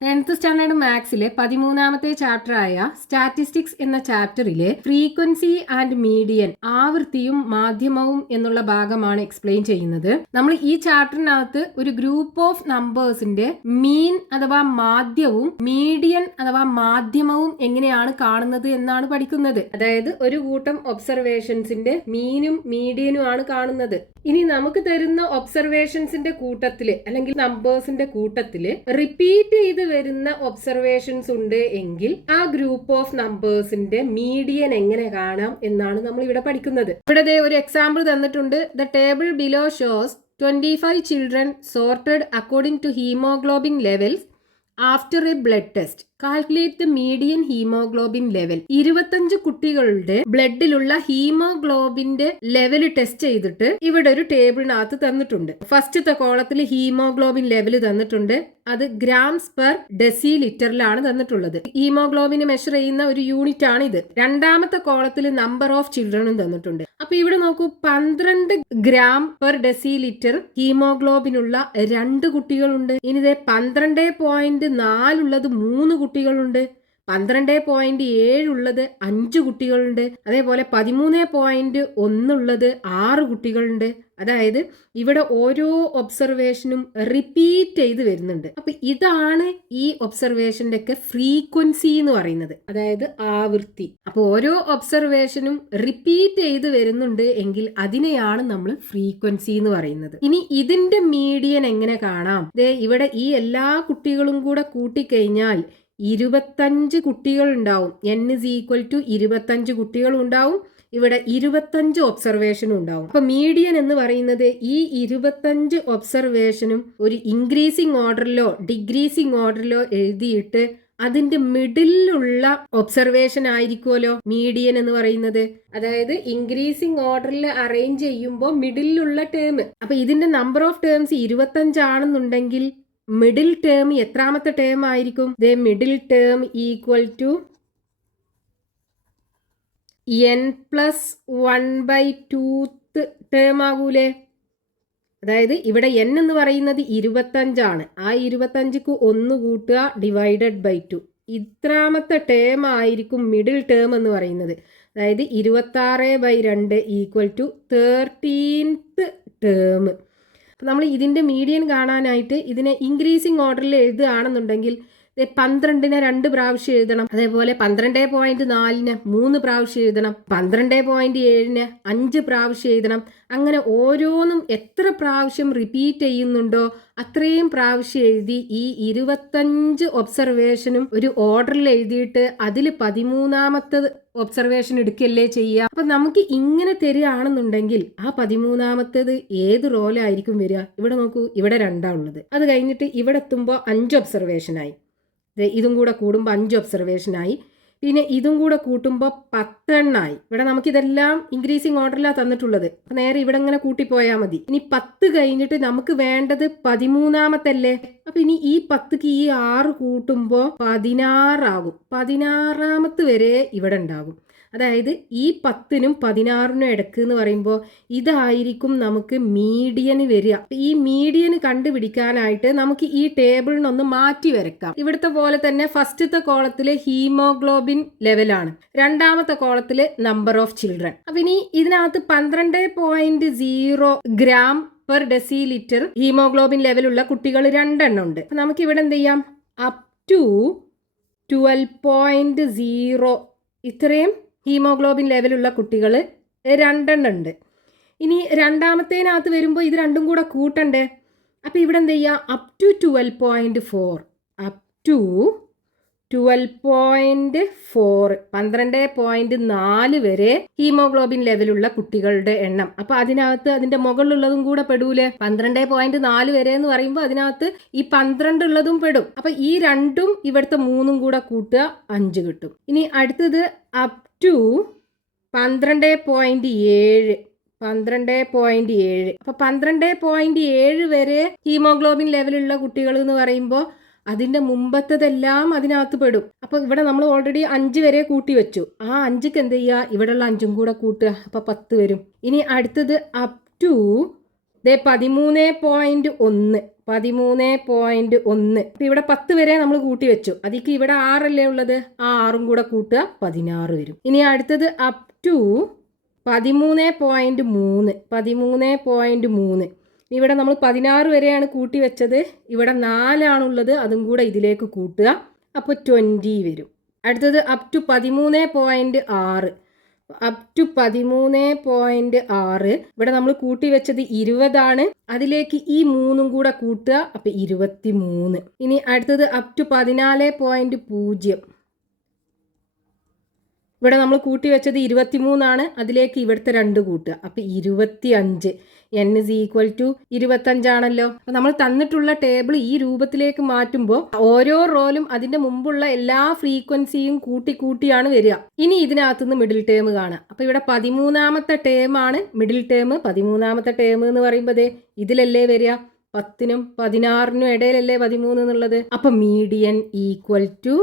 10th standard മാത്സിലെ 13ാമത്തെ ചാപ്റ്ററായ statistics എന്ന ചാപ്റ്ററിലെ frequency and median ആവൃത്തിയും മാധ്യമവും എന്നുള്ള ഭാഗമാണ് എക്സ്പ്ലെയിൻ ചെയ്യുന്നത്. നമ്മൾ ഈ ചാപ്റ്ററിനകത്ത് ഒരു ഗ്രൂപ്പ് ഓഫ് നമ്പേഴ്സിന്റെ മീൻ അഥവാ മാധ്യവും മീഡിയൻ അഥവാ മാധ്യമവും എങ്ങനെയാണ് കാണുന്നത് എന്നാണ് പഠിക്കുന്നത്. അതായത് ഒരു കൂട്ടം ഒബ്സർവേഷൻസിന്റെ മീനും മീഡിയനും ആണ് കാണുന്നത്. ഇനി നമുക്ക് തരുന്ന ഒബ്സർവേഷൻസിന്റെ കൂട്ടത്തില് അല്ലെങ്കിൽ നമ്പേഴ്സിന്റെ കൂട്ടത്തില് റിപ്പീറ്റ് ചെയ്ത് വരുന്ന ഒബ്സർവേഷൻസ് ഉണ്ട് എങ്കിൽ ആ ഗ്രൂപ്പ് ഓഫ് നമ്പേഴ്സിന്റെ മീഡിയൻ എങ്ങനെ കാണാം എന്നാണ് നമ്മൾ ഇവിടെ പഠിക്കുന്നത്. ഇവിടെ ഒരു എക്സാമ്പിൾ തന്നിട്ടുണ്ട്. The table below shows 25 children sorted according to hemoglobin levels after a blood test. Calculate the median haemoglobin level. 25 കുട്ടികളുടെ ബ്ലഡിലുള്ള ഹീമോഗ്ലോബിന്റെ ലെവൽ ടെസ്റ്റ് ചെയ്തിട്ട് ഇവിടെ ഒരു ടേബിളിനകത്ത് തന്നിട്ടുണ്ട്. ഫസ്റ്റത്തെ കോളത്തിൽ ഹീമോഗ്ലോബിൻ ലെവൽ തന്നിട്ടുണ്ട്. അത് ഗ്രാംസ് പെർ ഡെസി ലിറ്ററിലാണ് തന്നിട്ടുള്ളത്. ഹീമോഗ്ലോബിന് മെഷർ ചെയ്യുന്ന ഒരു യൂണിറ്റ് ആണ് ഇത്. രണ്ടാമത്തെ കോളത്തിൽ നമ്പർ ഓഫ് ചിൽഡ്രനും തന്നിട്ടുണ്ട്. അപ്പൊ ഇവിടെ നോക്കൂ, 12 ഗ്രാം പെർ ഡെസി ലിറ്റർ ഹീമോഗ്ലോബിനുള്ള 2 കുട്ടികളുണ്ട്. ഇനി 12.4 ഉള്ളത് 3 കുട്ടികളുണ്ട്. 12.7 ഉള്ളത് 5 കുട്ടികളുണ്ട്. അതേപോലെ 13.1 ഉള്ളത് 6 കുട്ടികളുണ്ട്. അതായത് ഇവിടെ ഓരോ ഒബ്സർവേഷനും റിപ്പീറ്റ് ചെയ്ത് വരുന്നുണ്ട്. അപ്പൊ ഇതാണ് ഈ ഒബ്സർവേഷന്റെ ഒക്കെ ഫ്രീക്വൻസി എന്ന് പറയുന്നത്, അതായത് ആവൃത്തി. അപ്പൊ ഓരോ ഒബ്സർവേഷനും റിപ്പീറ്റ് ചെയ്ത് വരുന്നുണ്ട് എങ്കിൽ അതിനെയാണ് നമ്മൾ ഫ്രീക്വൻസി എന്ന് പറയുന്നത്. ഇനി ഇതിന്റെ മീഡിയൻ എങ്ങനെ കാണാം? ഇവിടെ ഈ എല്ലാ കുട്ടികളും കൂടെ കൂട്ടിക്കഴിഞ്ഞാൽ 25 കുട്ടികൾ ഉണ്ടാവും. n = 25 കുട്ടികൾ ഉണ്ടാവും. ഇവിടെ 25 ഒബ്സർവേഷനും ഉണ്ടാവും. അപ്പൊ മീഡിയൻ എന്ന് പറയുന്നത് ഈ 25 ഒബ്സർവേഷനും ഒരു ഇൻക്രീസിങ് ഓർഡറിലോ ഡിക്രീസിങ് ഓർഡറിലോ എഴുതിയിട്ട് അതിന്റെ മിഡിലുള്ള ഒബ്സർവേഷൻ ആയിരിക്കുമല്ലോ മീഡിയൻ എന്ന് പറയുന്നത്. അതായത് ഇൻക്രീസിങ് ഓർഡറിൽ അറേഞ്ച് ചെയ്യുമ്പോൾ മിഡിലുള്ള ടേം. അപ്പൊ ഇതിന്റെ നമ്പർ ഓഫ് ടേംസ് 25 ആണെന്നുണ്ടെങ്കിൽ മിഡിൽ ടേം എത്രാമത്തെ ടേം ആയിരിക്കും? മിഡിൽ ടേം = n+1/2 ടേം ആകൂലേ? അതായത് ഇവിടെ n എന്ന് പറയുന്നത് 25 ആണ്. ആ 25ക്ക് 1 കൂട്ടുക /2. ഇത്രാമത്തെ ടേം ആയിരിക്കും മിഡിൽ ടേം എന്ന് പറയുന്നത്. അതായത് 26/2 = 13th ടേം. നമ്മൾ ഇതിന്റെ മീഡിയൻ കാണാനായിട്ട് ഇതിനെ ഇൻക്രീസിങ് ഓർഡറിൽ എഴുതുകയാണെന്നുണ്ടെങ്കിൽ 12നെ 2 പ്രാവശ്യം എഴുതണം. അതേപോലെ 12.4ന് 3 പ്രാവശ്യം എഴുതണം. 12.7ന് 5 പ്രാവശ്യം എഴുതണം. അങ്ങനെ ഓരോന്നും എത്ര പ്രാവശ്യം റിപ്പീറ്റ് ചെയ്യുന്നുണ്ടോ അത്രയും പ്രാവശ്യം എഴുതി ഈ 25 ഒബ്സർവേഷനും ഒരു ഓർഡറിൽ എഴുതിയിട്ട് അതിൽ 13ാമത്തെ ഒബ്സർവേഷൻ എടുക്കല്ലേ ചെയ്യുക. അപ്പൊ നമുക്ക് ഇങ്ങനെ തരികയാണെന്നുണ്ടെങ്കിൽ ആ 13ാമത്തേത് ഏത് റോലായിരിക്കും വരിക? ഇവിടെ നോക്കൂ, ഇവിടെ 2 ഉള്ളത്. അത് കഴിഞ്ഞിട്ട് ഇവിടെ എത്തുമ്പോൾ 5 ഒബ്സർവേഷനായി. ഇതും കൂടെ കൂടുമ്പോൾ 5 ഒബ്സർവേഷനായി. പിന്നെ ഇതും കൂടെ കൂട്ടുമ്പോൾ 10 എണ്ണായി. ഇവിടെ നമുക്കിതെല്ലാം ഇൻക്രീസിങ് ഓർഡറിലാണ് തന്നിട്ടുള്ളത്. നേരെ ഇവിടെ ഇങ്ങനെ കൂട്ടിപ്പോയാൽ മതി. ഇനി 10 കഴിഞ്ഞിട്ട് നമുക്ക് വേണ്ടത് 13ാമത്തല്ലേ. അപ്പൊ ഇനി ഈ 10ക്ക് ഈ 6 കൂട്ടുമ്പോൾ 16 ആകും. 16ാമത്ത് വരെ ഇവിടെ ഉണ്ടാകും. അതായത് ഈ 10നും 16നും ഇടക്ക് എന്ന് പറയുമ്പോൾ ഇതായിരിക്കും നമുക്ക് മീഡിയന് വരിക. ഈ മീഡിയന് കണ്ടുപിടിക്കാനായിട്ട് നമുക്ക് ഈ ടേബിളിനൊന്ന് മാറ്റി വരക്കാം. ഇവിടുത്തെ പോലെ തന്നെ ഫസ്റ്റത്തെ കോളത്തില് ഹീമോഗ്ലോബിൻ ലെവലാണ്, രണ്ടാമത്തെ കോളത്തില് നമ്പർ ഓഫ് ചിൽഡ്രൻ. അപ്പൊ ഇനി ഇതിനകത്ത് 12.0 gram per deciliter haemoglobin ലെവലുള്ള കുട്ടികൾ 2 എണ്ണം ഉണ്ട്. നമുക്ക് ഇവിടെ എന്ത് ചെയ്യാം? അപ് ടു 12.0 ഇത്രയും ഹീമോഗ്ലോബിൻ ലെവലുള്ള കുട്ടികൾ 2 എണ്ണം ഉണ്ട്. ഇനി രണ്ടാമത്തേനകത്ത് വരുമ്പോൾ ഇത് രണ്ടും കൂടെ കൂട്ടണ്ടേ. അപ്പം ഇവിടെ എന്ത് ചെയ്യുക? അപ് ടു 12.4 അപ് ടു 12.4 12.4 വരെ ഹീമോഗ്ലോബിൻ ലെവലുള്ള കുട്ടികളുടെ എണ്ണം. അപ്പൊ അതിനകത്ത് അതിന്റെ മുകളിലുള്ളതും കൂടെ പെടൂലേ? 12.4 വരെ എന്ന് പറയുമ്പോൾ അതിനകത്ത് ഈ 12 ഉള്ളതും പെടും. അപ്പൊ ഈ 2ഉം ഇവിടുത്തെ 3ഉം കൂടെ കൂട്ടുക 5 കിട്ടും. ഇനി അടുത്തത് അപ് ടു 12.7 12.7. അപ്പൊ 12.7 വരെ ഹീമോഗ്ലോബിൻ ലെവലുള്ള കുട്ടികൾ എന്ന് പറയുമ്പോൾ അതിന്റെ മുമ്പത്തതെല്ലാം അതിനകത്ത് പെടും. അപ്പൊ ഇവിടെ നമ്മൾ ഓൾറെഡി 5 വരെ കൂട്ടി വെച്ചു. ആ 5ക്ക് എന്ത് ചെയ്യുക? ഇവിടെയുള്ള 5ഉം കൂടെ കൂട്ടുക. അപ്പൊ 10 വരും. ഇനി അടുത്തത് അപ് ടു 13.1 13.1. അപ്പം ഇവിടെ 10 വരെ നമ്മൾ കൂട്ടി വെച്ചു. അതിക്ക് ഇവിടെ 6 അല്ലേ ഉള്ളത്, ആ 6ഉം കൂടെ കൂട്ടുക 16 വരും. ഇനി അടുത്തത് അപ് ടു 13.3. 13.3. ഇവിടെ നമ്മൾ 16 വരെയാണ് കൂട്ടി വെച്ചത്, ഇവിടെ 4 ആണുള്ളത്, അതും കൂടെ ഇതിലേക്ക് കൂട്ടുക, അപ്പോൾ 20 വരും. അടുത്തത് അപ് ടു 13.6. Up to 13.6. ഇവിടെ നമ്മൾ കൂട്ടി വെച്ചത് 20 ആണ്, അതിലേക്ക് ഈ 3ഉം കൂടെ കൂട്ടുക, അപ്പോൾ 23. ഇനി അടുത്തത് അപ് ടു 14.0. ഇവിടെ നമ്മൾ കൂട്ടി വെച്ചത് 23 ആണ്, അതിലേക്ക് ഇവിടുത്തെ 2 കൂട്ടുക, അപ്പോൾ 25. n is equal to 25 ആണല്ലോ. അപ്പോൾ നമ്മൾ തന്നിട്ടുള്ള ടേബിൾ ഈ രൂപത്തിലേക്ക് മാറ്റുമ്പോൾ ഓരോ റോലും അതിന്റെ മുമ്പുള്ള എല്ലാ ഫ്രീക്വൻസിയും കൂട്ടിയാണ് വരിക. ഇനി ഇതിനകത്തുനിന്ന് മിഡിൽ ടേം കാണാം. അപ്പോൾ ഇവിടെ 13ാമത്തെ ടേം ആണ് മിഡിൽ ടേം. 13ാമത്തെ ടേം എന്ന് പറയുമ്പോൾ ഇതിലല്ലേ വരിക, 10നും 16നും ഇടയിലല്ലേ 13 എന്നുള്ളത്. അപ്പോൾ മീഡിയൻ ഈക്വൽ ടു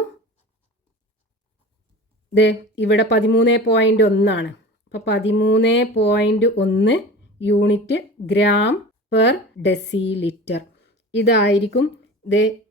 ഇവിടെ 13.1 ആണ്. അപ്പോൾ 13.1 യൂണിറ്റ് ഗ്രാം പെർ ഡെസിലിറ്റർ. ഇതായിരിക്കും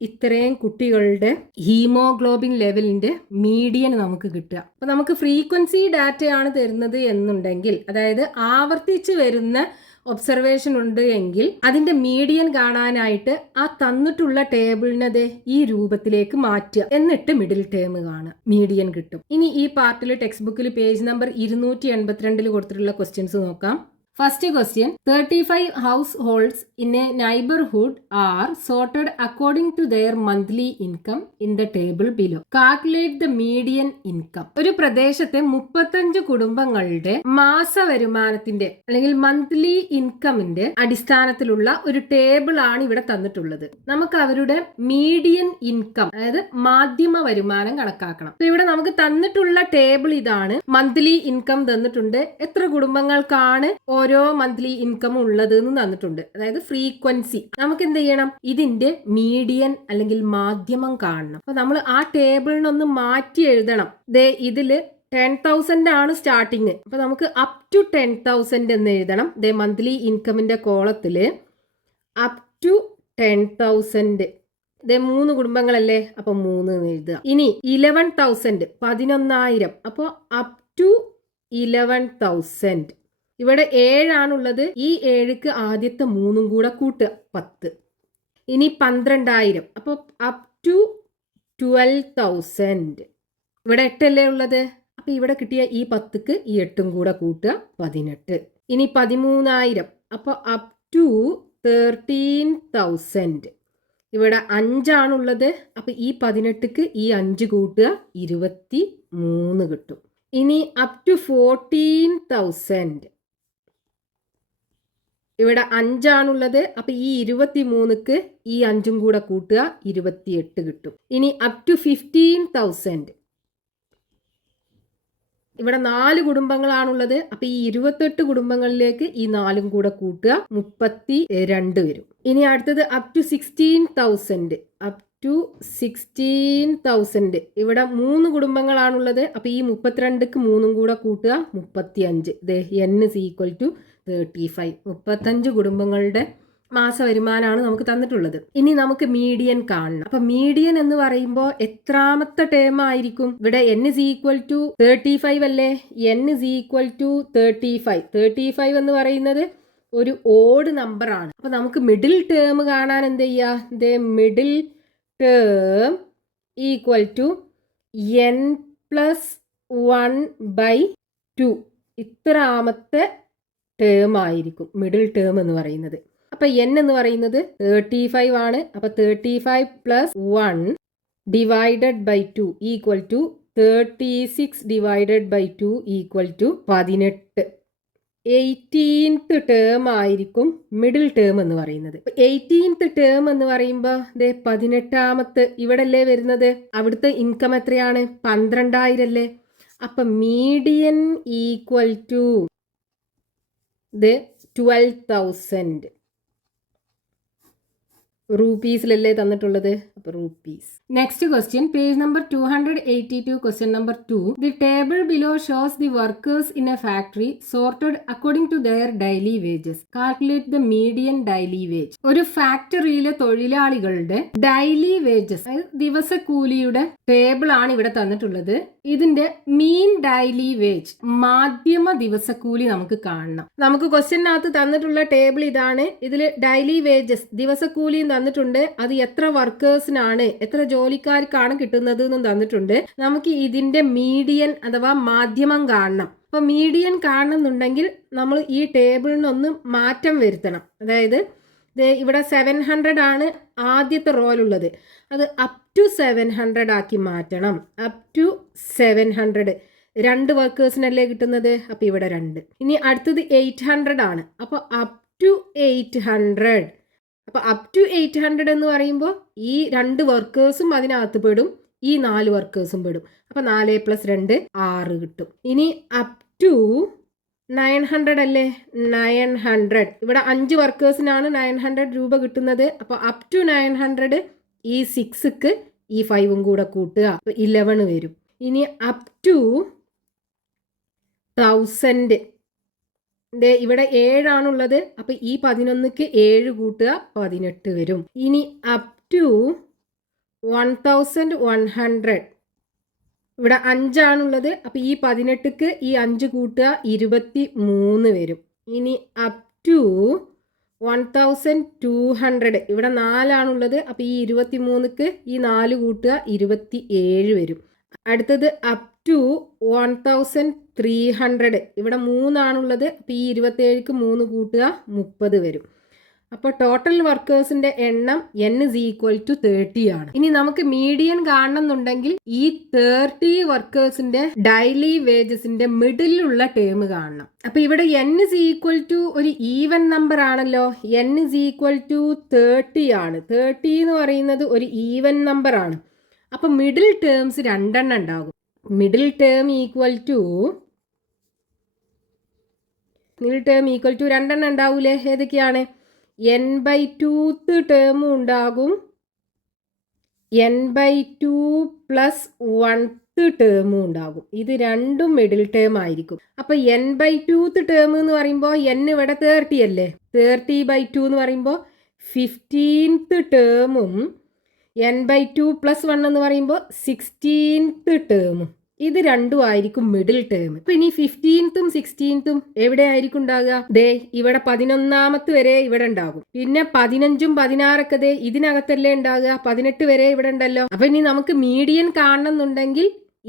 ഇത്രയും കുട്ടികളുടെ ഹീമോഗ്ലോബിൻ ലെവലിന്റെ മീഡിയൻ നമുക്ക് കിട്ടുക. അപ്പോൾ നമുക്ക് ഫ്രീക്വൻസി ഡാറ്റയാണ് തരുന്നത് എന്നുണ്ടെങ്കിൽ, അതായത് ആവർത്തിച്ച് വരുന്ന ഒബ്സർവേഷൻ ഉണ്ട് എങ്കിൽ അതിന്റെ മീഡിയൻ കാണാനായിട്ട് ആ തന്നിട്ടുള്ള ടേബിളിനെ ഈ രൂപത്തിലേക്ക് മാറ്റുക, എന്നിട്ട് മിഡിൽ ടേം കാണുക, മീഡിയൻ കിട്ടും. ഇനി ഈ പാർട്ടിൽ ടെക്സ്റ്റ് ബുക്കിൽ പേജ് നമ്പർ 282 കൊടുത്തിട്ടുള്ള ക്വസ്റ്റ്യൻസ് നോക്കാം. First question, 35 households in a neighborhood are sorted according to their monthly income in the table below. Calculate the median income. ഒരു പ്രദേശത്തെ 35 കുടുംബങ്ങളുടെ മാസ വരുമാനത്തിന്റെ അല്ലെങ്കിൽ മന്ത്ലി ഇൻകമിന്റെ അടിസ്ഥാനത്തിലുള്ള ഒരു ടേബിൾ ആണ് ഇവിടെ തന്നിട്ടുള്ളത്. നമുക്ക് അവരുടെ മീഡിയൻ ഇൻകം, അതായത് മാധ്യമ വരുമാനം കണക്കാക്കണം. അപ്പൊ ഇവിടെ നമുക്ക് തന്നിട്ടുള്ള ടേബിൾ ഇതാണ്. മന്ത്ലി ഇൻകം തന്നിട്ടുണ്ട്, എത്ര കുടുംബങ്ങൾക്കാണ് ഓരോ മന്ത്ലി ഇൻകം ഉള്ളത് എന്ന് തന്നിട്ടുണ്ട്, അതായത് ഫ്രീക്വൻസി. നമുക്ക് എന്ത് ചെയ്യണം, ഇതിന്റെ മീഡിയൻ അല്ലെങ്കിൽ മാധ്യമം കാണണം. അപ്പൊ നമ്മൾ ആ ടേബിളിനൊന്ന് മാറ്റി എഴുതണം. ഇതില് 10,000 ആണ് സ്റ്റാർട്ടിങ്. അപ്പൊ നമുക്ക് അപ് ടു 10,000 എന്ന് എഴുതണം. മന്ത്ലി ഇൻകമിന്റെ കോളത്തില് അപ് ടു 10,000. 3 കുടുംബങ്ങളല്ലേ, അപ്പൊ 3 എന്ന് എഴുതുക. ഇനി 11,000 11,000, അപ്പോൾ അപ് ടു 11,000. ഇവിടെ 7 ആണുള്ളത്, ഈ 7ക്ക് ആദ്യത്തെ 3ഉം കൂടെ കൂട്ടുക, 10. ഇനി 12,000, അപ്പോൾ അപ് ടു 12,000. ഇവിടെ 8 അല്ലേ ഉള്ളത്, അപ്പൊ ഇവിടെ കിട്ടിയ ഈ 10ക്ക് ഈ 8ഉം കൂടെ കൂട്ടുക, 18. ഇനി 13,000, അപ്പോൾ അപ് ടു 13,000. ഇവിടെ 5 ആണുള്ളത്, അപ്പൊ ഈ 18ക്ക് ഈ 5 കൂട്ടുക, 23 കിട്ടും. ഇനി അപ് ടു 14,000. ഇവിടെ 5 ആണുള്ളത്, അപ്പൊ ഈ 23ക്ക് ഈ 5ഉം കൂടെ കൂട്ടുക, 28 കിട്ടും. ഇനി അപ് ടു 15,000. ഇവിടെ 4 കുടുംബങ്ങളാണുള്ളത്, അപ്പൊ ഈ 28 കുടുംബങ്ങളിലേക്ക് ഈ 4ഉം കൂടെ കൂട്ടുക, 32 വരും. ഇനി അടുത്തത് അപ് ടു 16,000. Up to 16,000. ഇവിടെ 3 കുടുംബങ്ങളാണുള്ളത്, അപ്പൊ ഈ 32ക്ക് 3ഉം കൂടെ കൂട്ടുക, 35. n is equal to 35. 35 കുടുംബങ്ങളുടെ മാസ വരുമാനമാണ് നമുക്ക് തന്നിട്ടുള്ളത്. ഇനി നമുക്ക് മീഡിയൻ കാണണം. അപ്പൊ മീഡിയൻ എന്ന് പറയുമ്പോൾ എത്രാമത്തെ ടേം ആയിരിക്കും? ഇവിടെ n is equal to 35 അല്ലേ, n is equal to 35. 35 എന്ന് പറയുന്നത് ഒരു ഓഡ് നമ്പർ ആണ്. അപ്പൊ നമുക്ക് മിഡിൽ ടേം കാണാൻ എന്ത് ചെയ്യാ, middle term equal to n plus 1/2. ഇത്രാമത്തെ ടേം ആയിരിക്കും മിഡിൽ ടേം എന്ന് പറയുന്നത്. അപ്പൊ n എന്ന് പറയുന്നത് 35 ആണ്. അപ്പൊ 35 plus 1 divided by 2 equal to 36 divided by 2 equal to 18. 18th term ആയിരിക്കും മിഡിൽ ടേം എന്ന് പറയുന്നത്. 18th ടേം എന്ന് പറയുമ്പോൾ 18ാമത്തെ ഇവിടെ അല്ലേ വരുന്നത്, അവിടുത്തെ ഇൻകം എത്രയാണ്, 12,000 അല്ലേ. അപ്പൊ മീഡിയൻ ഈക്വൽ ടു 12,000. റുപ്പീസിലല്ലേ തന്നിട്ടുള്ളത്, അപ്പൊ rupees. Next question, page number 282, question number 2. The table below shows the workers in a factory sorted according to their daily wages. Calculate the median daily wage. ഒരു ഫാക്ടറിയിലെ തൊഴിലാളികളുടെ daily wages, അതായത് ദിവസക്കൂലിയുടെ table ആണ് ഇവിടെ തന്നിട്ടുള്ളത്. ഇതിന്റെ മീൻ ഡെയിലി വേജ്, മാധ്യമ ദിവസക്കൂലി നമുക്ക് കാണണം. നമുക്ക് ക്വസ്റ്റ്യനകത്ത് തന്നിട്ടുള്ള ടേബിൾ ഇതാണ്. ഇതിൽ ഡെയിലി വേജസ് ദിവസക്കൂലിയും തന്നിട്ടുണ്ട്, അത് എത്ര വർക്കേഴ്സിനാണ്, എത്ര ജോലിക്കാർക്കാണ് കിട്ടുന്നത് എന്നും തന്നിട്ടുണ്ട്. നമുക്ക് ഇതിന്റെ മീഡിയൻ അഥവാ മാധ്യമം കാണണം. അപ്പൊ മീഡിയൻ കാണണമെന്നുണ്ടെങ്കിൽ നമ്മൾ ഈ ടേബിളിനൊന്ന് മാറ്റം വരുത്തണം. അതായത് ഇവിടെ 700 ആണ് ആദ്യത്തെ റോയിലുള്ളത്, അത് അപ് ടു 700 ആക്കി മാറ്റണം. അപ് ടു 700 2 വർക്കേഴ്സിനല്ലേ കിട്ടുന്നത്, അപ്പൊ ഇവിടെ 2. ഇനി അടുത്തത് 800 ആണ്, അപ്പൊ അപ് ടു 800. അപ്പൊ അപ് ടു 800 എന്ന് പറയുമ്പോൾ ഈ 2 വർക്കേഴ്സും അതിനകത്ത് പെടും, ഈ 4 വർക്കേഴ്സും പെടും. അപ്പൊ 4 + 2 6 കിട്ടും. ഇനി അപ് ടു 900 അല്ലേ, 900. ഇവിടെ 5 വർക്കേഴ്സിനാണ് 900 രൂപ കിട്ടുന്നത്. അപ്പൊ അപ് ടു 900 ഈ 6ക്ക് ഈ 5ഉം കൂടെ കൂട്ടുക, 11 വരും. ഇനി അപ് ടു 1000, ഇവിടെ 7 ആണുള്ളത്, അപ്പൊ ഈ 11ക്ക് 7 കൂട്ടുക, 18 വരും. ഇനി അപ് ടു 1100, ഇവിടെ 5 ആണുള്ളത്, അപ്പൊ ഈ 18ക്ക് ഈ 5 കൂട്ടുക, 23 വരും. ഇനി അപ് ടു 1200, ഇവിടെ 4 ആണുള്ളത്, അപ്പൊ ഈ 23ക്ക് ഈ 4 കൂട്ടുക, 27 വരും. അടുത്തത് അപ് ടു 1300, ഇവിടെ 3 ആണുള്ളത്, അപ്പൊ ഈ 27ക്ക് 3 കൂട്ടുക, 30 വരും. അപ്പോൾ ടോട്ടൽ വർക്കേഴ്സിന്റെ എണ്ണം n = 30 ആണ്. ഇനി നമുക്ക് മീഡിയൻ കാണണമെന്നുണ്ടെങ്കിൽ ഈ 30 വർക്കേഴ്സിന്റെ ഡെയിലി വേജസിന്റെ മിഡിലുള്ള ടേം കാണണം. അപ്പൊ ഇവിടെ n = ഒരു ഈവൻ നമ്പർ ആണല്ലോ, n = 30 ആണ്. 30 എന്ന് പറയുന്നത് ഒരു ഈവൻ നമ്പർ ആണ്. അപ്പൊ മിഡിൽ ടേംസ് 2 എണ്ണം ഉണ്ടാകും. മിഡിൽ ടേം ഈക്വൽ ടു 2 എണ്ണം ഉണ്ടാവൂലേ? ഏതൊക്കെയാണ്? n/2 ടേമും ഉണ്ടാകും, n/2 + 1 ടേമും ഉണ്ടാകും. ഇത് രണ്ടും മിഡിൽ ടേം ആയിരിക്കും. അപ്പൊ n/2 ടേം എന്ന് പറയുമ്പോൾ n ഇവിടെ 30 അല്ലേ, 30/2 എന്ന് പറയുമ്പോൾ 15th ടേമും n/2 + 1 എന്ന് പറയുമ്പോൾ 16th ടേമും. ഇത് രണ്ടും ആയിരിക്കും മിഡിൽ ടേം. അപ്പൊ ഇനി 15th 16th എവിടെ ആയിരിക്കും ഉണ്ടാകുക? ദേ ഇവിടെ 11ാമത്തെ വരെ ഇവിടെ ഉണ്ടാകും. പിന്നെ 15ഉം 16ഒക്കെ ദേ ഇതിനകത്തല്ലേ ഉണ്ടാകുക, 18 വരെ ഇവിടെ ഉണ്ടല്ലോ. അപ്പൊ ഇനി നമുക്ക് മീഡിയൻ കാണണമെന്നുണ്ടെങ്കിൽ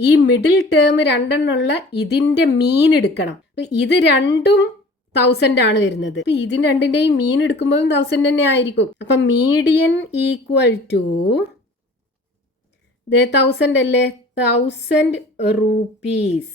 ഈ മിഡിൽ ടേം 2 എണ്ണമുള്ള ഇതിന്റെ മീൻ എടുക്കണം. അപ്പൊ ഇത് രണ്ടും 1000 ആണ് വരുന്നത്. അപ്പൊ ഇതിന് രണ്ടിന്റെയും മീൻ എടുക്കുമ്പോഴും 1000 തന്നെ ആയിരിക്കും. അപ്പൊ മീഡിയൻ ഈക്വൽ ടു 1000 അല്ലേ, 1000 റുപ്പീസ്.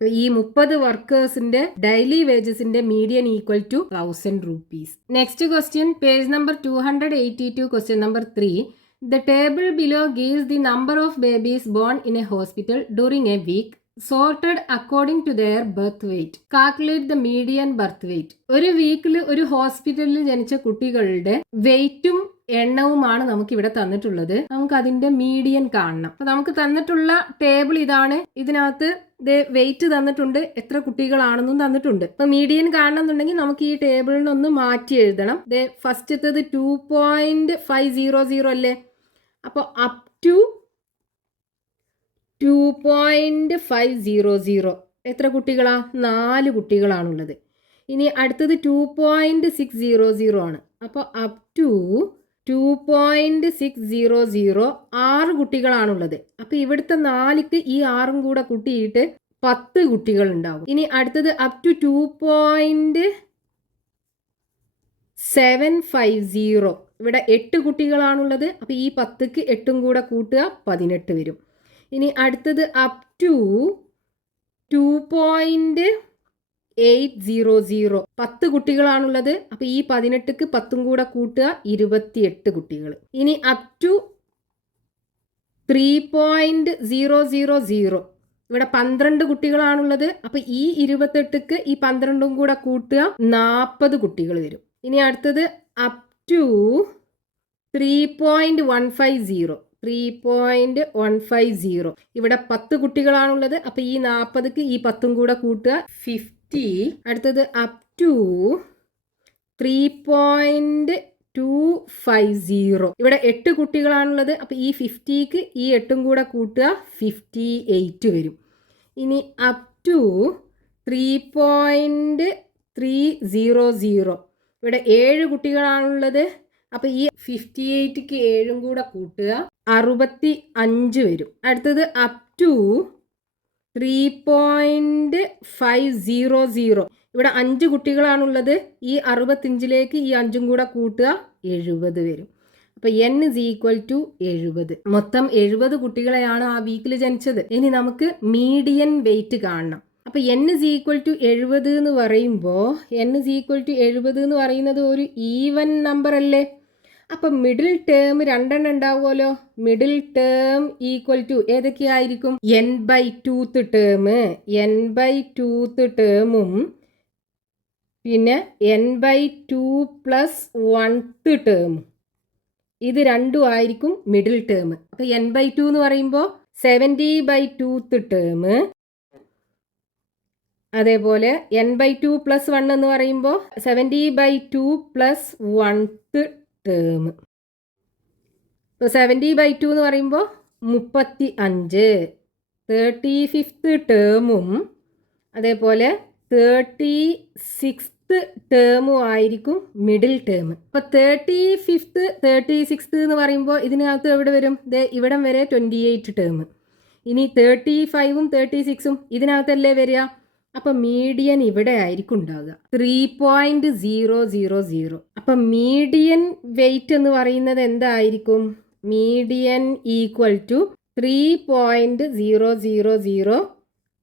ഈ 30 വർക്കേഴ്സിന്റെ ഡെയിലി വേജസിന്റെ median equal to 1000 rupees. Next question, page number 282, question number 3. The table below gives the number of babies born in a hospital during a week sorted according to their birth weight. Calculate the median birth weight. ഒരു വീക്കിൽ ഒരു ഹോസ്പിറ്റലിൽ ജനിച്ച കുട്ടികളുടെ വെയിറ്റും എണ്ണവുമാണ് നമുക്ക് ഇവിടെ തന്നിട്ടുള്ളത്. നമുക്ക് അതിന്റെ മീഡിയൻ കാണണം. അപ്പൊ നമുക്ക് തന്നിട്ടുള്ള ടേബിൾ ഇതാണ്. ഇതിനകത്ത് വെയിറ്റ് തന്നിട്ടുണ്ട്, എത്ര കുട്ടികളാണെന്നും തന്നിട്ടുണ്ട്. അപ്പൊ മീഡിയൻ കാണണമെന്നുണ്ടെങ്കിൽ നമുക്ക് ഈ ടേബിളിനൊന്ന് മാറ്റി എഴുതണം. ഫസ്റ്റത്തത് 2.500 അല്ലേ, അപ്പൊ അപ് ടു 2.500 എത്ര കുട്ടികളാ? 4 കുട്ടികളാണുള്ളത്. ഇനി അടുത്തത് 2.600 ആണ്. അപ്പോൾ അപ് ടു 2.600 6 കുട്ടികളാണുള്ളത്. അപ്പോൾ ഇവിടുത്തെ 4ക്ക് ഈ 6ഉം കൂടെ കൂട്ടിയിട്ട് 10 കുട്ടികൾ ഉണ്ടാവും. ഇനി അടുത്തത് അപ് ടു 2.750 ഇവിടെ 8 കുട്ടികളാണുള്ളത്. അപ്പോൾ ഈ 10ക്ക് 8ഉം കൂടെ കൂട്ടുക, 18 വരും. ഇനി അടുത്തത് അപ് ടു 2.800 10 കുട്ടികളാണുള്ളത്. അപ്പോൾ ഈ 18ക്ക് 10ഉം കൂടെ കൂട്ടുക, 28 കുട്ടികൾ. ഇനി അപ് ടു 3.000 ഇവിടെ 12 കുട്ടികളാണുള്ളത്. അപ്പോൾ ഈ 28ക്ക് ഈ 12ഉം കൂടെ കൂട്ടുക, 40 കുട്ടികൾ വരും. ഇനി അടുത്തത് അപ് ടു 3.150. 3.150. ഇവിടെ 10 കുട്ടികളാണുള്ളത്. അപ്പൊ ഈ 40ക്ക് ഈ 10ഉം കൂടെ കൂട്ടുക 50. അടുത്തത് അപ് ടു 3.250. ഇവിടെ 8 കുട്ടികളാണുള്ളത്. അപ്പൊ ഈ 50ക്ക് ഈ 8ഉം കൂടെ കൂട്ടുക 58 വരും. ഇനി അപ് ടു 3.300. ഇവിടെ 7 കുട്ടികളാണുള്ളത്. അപ്പൊ ഈ 58ക്ക് 7ഉം കൂടെ കൂട്ടുക 65 വരും. അടുത്തത് അപ് ടു 3.500. ഇവിടെ 5 കുട്ടികളാണുള്ളത്. ഈ 65ലേക്ക് ഈ 5ഉം കൂടെ കൂട്ടുക 70 വരും. അപ്പൊ n is equal to 70. മൊത്തം 70 കുട്ടികളെയാണ് ആ വീക്കിൽ ജനിച്ചത്. ഇനി നമുക്ക് മീഡിയൻ വെയിറ്റ് കാണണം. അപ്പൊ n is equal to 70 എന്ന് പറയുമ്പോൾ n is equal to 70 എന്ന് പറയുന്നത് ഒരു ഈവൻ നമ്പർ അല്ലേ? അപ്പൊ മിഡിൽ ടേം 2 ഉണ്ടാവുമല്ലോ. മിഡിൽ ടേം ഈക്വൽ ടു ഏതൊക്കെയായിരിക്കും? n/2th ടേം, n/2th ടേമും പിന്നെ n/2 + 1th ടേമും. ഇത് രണ്ടും ആയിരിക്കും മിഡിൽ ടേം. അപ്പൊ n/2 എന്ന് പറയുമ്പോൾ 70/2th ടേം, അതേപോലെ n/2 + 1 എന്ന് പറയുമ്പോൾ 70/2 + 1th ടേം. ഇപ്പോൾ 70/2 എന്ന് പറയുമ്പോൾ 35. 35th ടേമും അതേപോലെ 36th ടേമും ആയിരിക്കും മിഡിൽ ടേം. അപ്പോൾ 35th 36th എന്ന് പറയുമ്പോൾ ഇതിനകത്ത് എവിടെ വരും? ഇവിടം വരെ 28 ടേം. ഇനി 35ഉം 36ഉം ഇതിനകത്തല്ലേ വരിക? അപ്പം മീഡിയൻ ഇവിടെ ആയിരിക്കും ഉണ്ടാവുക 3.000. അപ്പം മീഡിയൻ വെയിറ്റ് എന്ന് പറയുന്നത് എന്തായിരിക്കും? മീഡിയൻ ഈക്വൽ ടു 3.000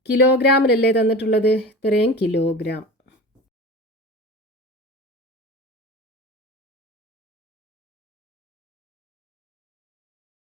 കിലോഗ്രാമിലല്ലേ തന്നിട്ടുള്ളത്? ഇത്രയും കിലോഗ്രാം.